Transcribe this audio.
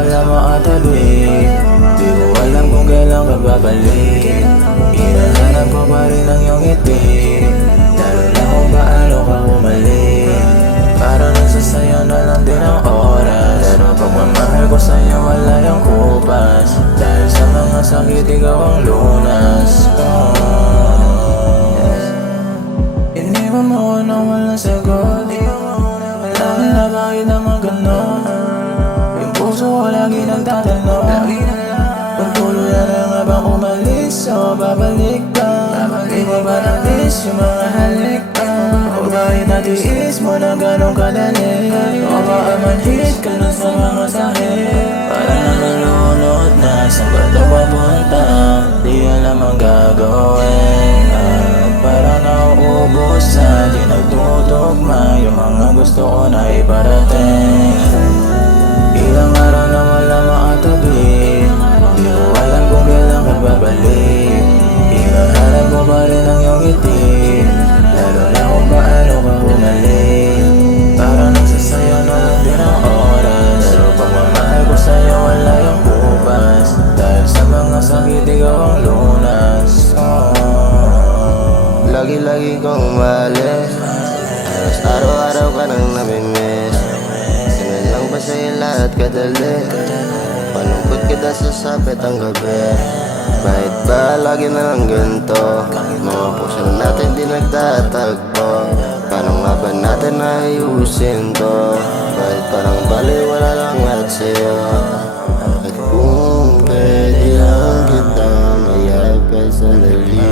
wala makatabi. Di ko alam kung kailan ka babalik. Hinahanap ko pa rin ang iyong ngiti, lalo na kung paano ka bumalik. Parang nagsasayang na lang din ang oras, pero pagmamahal ko sa'yo wala yung kupas. Dahil sa mga sakit ikaw ang lunas. Iniwan mo ko nang walang sagot. Alam na bakit naman ganon. Yung puso ko lagi nagtatanong, kung tuluyan na nga bang umalis o babalik ka. Di mo ba na-miss yung mga halik ka? O bakit natiis mo na ganong kadali? O baka manhit ka na sa mga sakit? Parang nakalunod na saan ba ito papunta? Di alam ang gagawin. Parang nauubos na di nagtutugma yung mga gusto ko na iparating. Ilang araw na wala makatabi, di ko alam kung kailan ka babalik. Hinahanap mo pa rin ang iyong ngiti, lalo na kung paano ka bumalik. Parang nagsasayang na lang din ang oras, pero pagmamahal ko sa'yo wala yung kupas. Dahil sa mga sakit ikaw ang lunas. Lagi-lagi kong umalis, halos araw-araw ka nang namimiss. Ganun lang ba sa'yo lahat kadali? Palungkot kita sa sapit ang gabi. Bakit ba lagi na lang ganito? Mga puso natin di nagtatagpo. Paano nga ba natin ayusin to? Bakit parang baliwala lang at sa'yo? At kung pwede lang kita mayagpay sa dali,